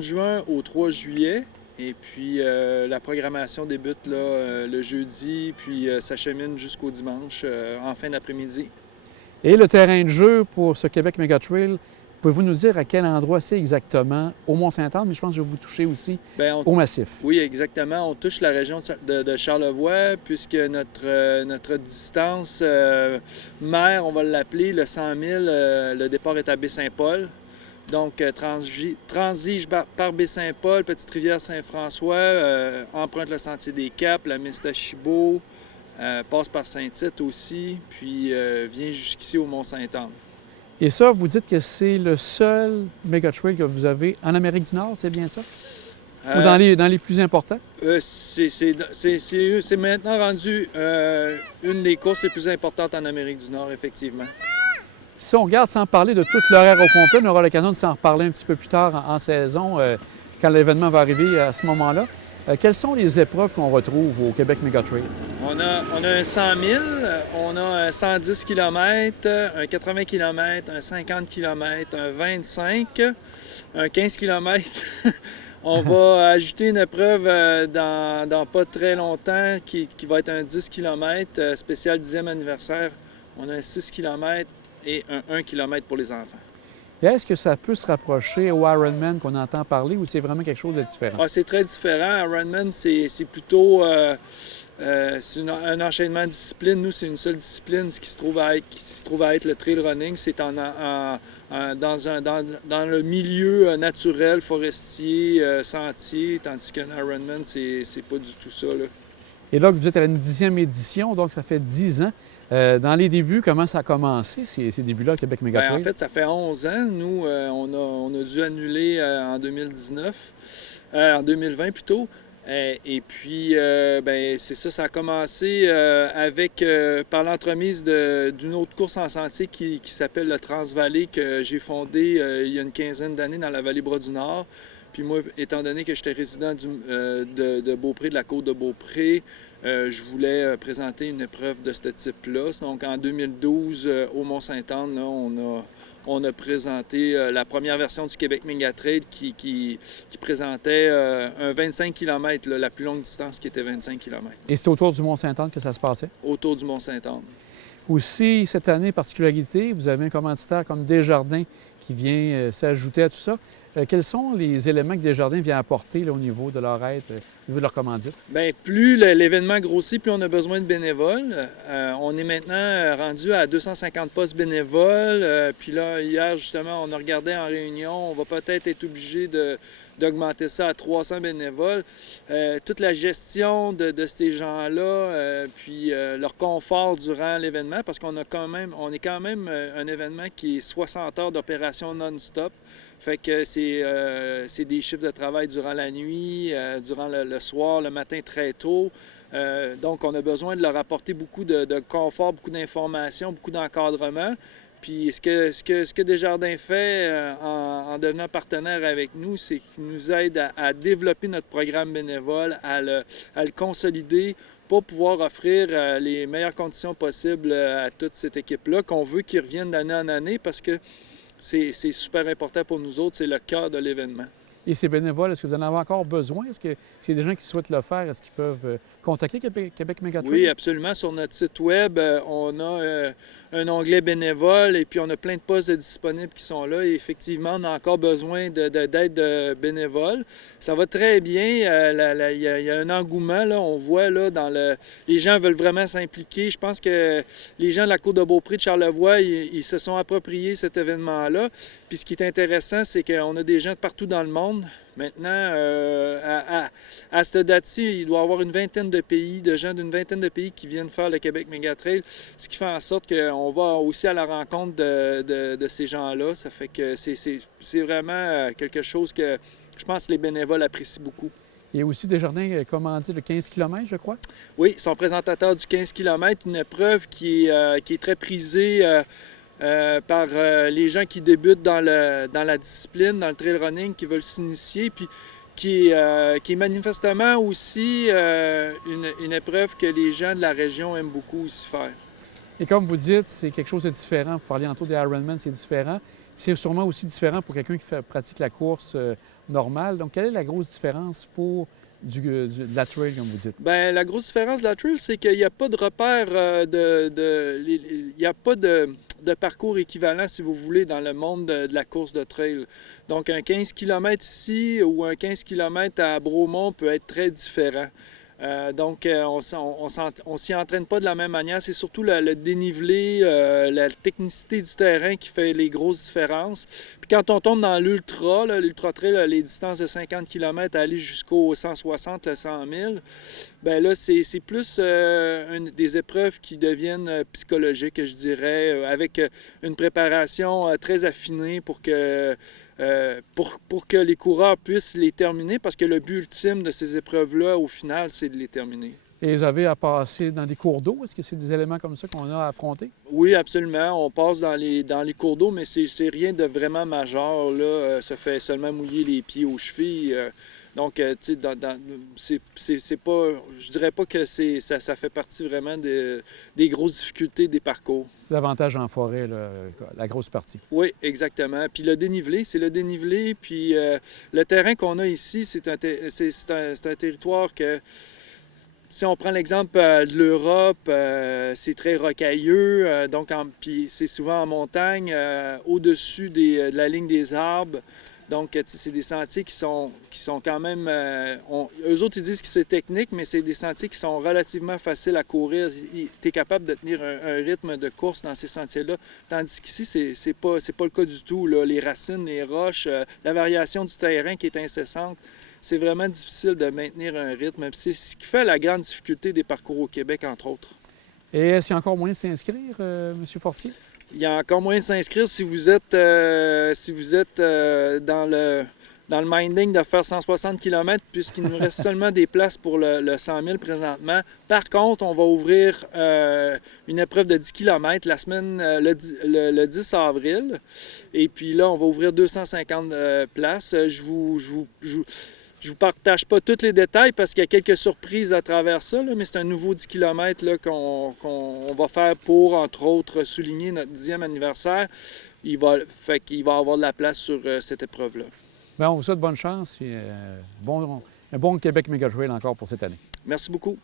30 juin au 3 juillet. Et puis la programmation débute là, le jeudi, puis s'achemine jusqu'au dimanche en fin d'après-midi. Et le terrain de jeu pour ce Québec Mega Trail, pouvez-vous nous dire à quel endroit c'est exactement au Mont-Saint-Anne, mais je pense que je vais vous toucher aussi au massif. Oui, exactement. On touche la région de Charlevoix, puisque notre distance mère, on va l'appeler, le 100 000, le départ est à Baie-Saint-Paul. Donc, transige par Baie-Saint-Paul, Petite-Rivière-Saint-François, emprunte le Sentier des Caps, la Mistachibo, passe par Saint-Tite aussi, puis vient jusqu'ici au Mont-Saint-Anne. Et ça, vous dites que c'est le seul méga trail que vous avez en Amérique du Nord, c'est bien ça? Ou dans les plus importants? C'est maintenant rendu une des courses les plus importantes en Amérique du Nord, effectivement. Si on regarde sans parler de tout l'horaire au complet, on aura l'occasion de s'en reparler un petit peu plus tard en saison, quand l'événement va arriver à ce moment-là. Quelles sont les épreuves qu'on retrouve au Québec Mega Trail? On a un 100 000, on a un 110 km, un 80 km, un 50 km, un 25, un 15 km. On va ajouter une épreuve dans pas très longtemps qui va être un 10 km, spécial 10e anniversaire. On a un 6 km et un 1 km pour les enfants. Et est-ce que ça peut se rapprocher au Ironman qu'on entend parler ou c'est vraiment quelque chose de différent? Ah, c'est très différent. Ironman, c'est plutôt un enchaînement de disciplines. Nous, c'est une seule discipline, ce qui se trouve à être le trail running. C'est dans le milieu naturel, forestier, sentier, tandis qu'un Ironman, c'est pas du tout ça, là. Et là, vous êtes à la 10e édition, donc ça fait 10 ans. Dans les débuts, comment ça a commencé, ces débuts-là, Québec Mega Trail? En fait, ça fait 11 ans. Nous, on a dû annuler en 2019, en 2020 plutôt. Et puis, c'est ça, ça a commencé par l'entremise d'une autre course en sentier qui s'appelle le Transvallée, que j'ai fondé il y a une quinzaine d'années dans la vallée Bras-du-Nord. Puis moi, étant donné que j'étais résident de Beaupré, de la côte de Beaupré, je voulais présenter une épreuve de ce type-là. Donc en 2012, au Mont-Saint-Anne, là, on a présenté la première version du Québec Mega Trail qui présentait un 25 km, là, la plus longue distance qui était 25 km. Et c'est autour du Mont-Saint-Anne que ça se passait? Autour du Mont-Saint-Anne. Aussi, cette année, particularité, vous avez un commanditaire comme Desjardins qui vient s'ajouter à tout ça. Quels sont les éléments que Desjardins vient apporter là, au niveau de leur aide, au niveau de leur commandite? Bien, plus l'événement grossit, plus on a besoin de bénévoles. On est maintenant rendu à 250 postes bénévoles. Puis là, hier, justement, on a regardé en réunion, on va peut-être être obligé d'augmenter ça à 300 bénévoles. Toute la gestion de ces gens-là, puis leur confort durant l'événement, parce on est quand même un événement qui est 60 heures d'opération non-stop. Fait que c'est des chiffres de travail durant la nuit, durant le soir, le matin très tôt. Donc, on a besoin de leur apporter beaucoup de confort, beaucoup d'informations, beaucoup d'encadrement. Puis ce que Desjardins fait en devenant partenaire avec nous, c'est qu'il nous aide à développer notre programme bénévole, à le consolider pour pouvoir offrir les meilleures conditions possibles à toute cette équipe-là, qu'on veut qu'ils reviennent d'année en année parce que c'est super important pour nous autres, c'est le cœur de l'événement. Et ces bénévoles, est-ce que vous en avez encore besoin? Est-ce que c'est des gens qui souhaitent le faire? Est-ce qu'ils peuvent contacter Québec Mega Trail? Oui, absolument. Sur notre site web, on a un onglet bénévole et puis on a plein de postes disponibles qui sont là. Et effectivement, on a encore besoin d'aide de bénévoles. Ça va très bien. Il y a un engouement. Là. On voit là, les gens veulent vraiment s'impliquer. Je pense que les gens de la côte de Beaupré, de Charlevoix, ils se sont appropriés cet événement-là. Puis ce qui est intéressant, c'est qu'on a des gens de partout dans le monde. Maintenant, à cette date-ci, il doit y avoir une vingtaine de pays, de gens d'une vingtaine de pays qui viennent faire le Québec Mega Trail, ce qui fait en sorte qu'on va aussi à la rencontre de ces gens-là. Ça fait que c'est vraiment quelque chose que je pense que les bénévoles apprécient beaucoup. Il y a aussi Desjardins commandé le 15 km, je crois. Oui, son présentateur du 15 km, une épreuve qui est très prisée par les gens qui débutent dans la discipline, dans le trail running, qui veulent s'initier, puis qui est manifestement aussi une épreuve que les gens de la région aiment beaucoup aussi faire. Et comme vous dites, c'est quelque chose de différent. Vous parliez tantôt des Ironman, c'est différent. C'est sûrement aussi différent pour quelqu'un qui pratique la course normale. Donc, quelle est la grosse différence pour de la trail, comme vous dites? Bien, la grosse différence de la trail, c'est qu'il n'y a pas de repère il n'y a pas de parcours équivalent, si vous voulez, dans le monde de la course de trail. Donc, un 15 km ici ou un 15 km à Bromont peut être très différent. Donc, on s'y entraîne pas de la même manière. C'est surtout le dénivelé, la technicité du terrain qui fait les grosses différences. Puis quand on tombe dans l'ultra trail, les distances de 50 km à aller jusqu'au 160, le 100 000, bien là, c'est plus des épreuves qui deviennent psychologiques, je dirais, avec une préparation très affinée pour que les coureurs puissent les terminer, parce que le but ultime de ces épreuves-là, au final, c'est de les terminer. Et vous avez à passer dans des cours d'eau? Est-ce que c'est des éléments comme ça qu'on a à affronter? Oui, absolument. On passe dans les cours d'eau, mais c'est rien de vraiment majeur, là. Ça fait seulement mouiller les pieds aux chevilles. Donc, tu sais, c'est pas... Je dirais pas que ça fait partie vraiment des grosses difficultés des parcours. C'est davantage en forêt, là, la grosse partie. Oui, exactement. Puis le dénivelé, c'est le dénivelé. Puis le terrain qu'on a ici, c'est un territoire que... Si on prend l'exemple de l'Europe, c'est très rocailleux, puis c'est souvent en montagne, au-dessus de la ligne des arbres. Donc, c'est des sentiers qui sont quand même... eux autres, ils disent que c'est technique, mais c'est des sentiers qui sont relativement faciles à courir. Tu es capable de tenir un rythme de course dans ces sentiers-là. Tandis qu'ici, c'est pas le cas du tout, là. Les racines, les roches, la variation du terrain qui est incessante. C'est vraiment difficile de maintenir un rythme. C'est ce qui fait la grande difficulté des parcours au Québec, entre autres. Et est-ce qu'il y a encore moyen de s'inscrire, M. Fortier? Il y a encore moyen de s'inscrire si vous êtes, dans le minding de faire 160 km, puisqu'il nous reste seulement des places pour le 100 000 présentement. Par contre, on va ouvrir une épreuve de 10 km la semaine, le 10 avril. Et puis là, on va ouvrir 250 places. Je vous partage pas tous les détails parce qu'il y a quelques surprises à travers ça, là, mais c'est un nouveau 10 km qu'on va faire pour, entre autres, souligner notre 10e anniversaire. Il va avoir de la place sur cette épreuve-là. Bien, on vous souhaite bonne chance et un bon Québec Méga Trail encore pour cette année. Merci beaucoup.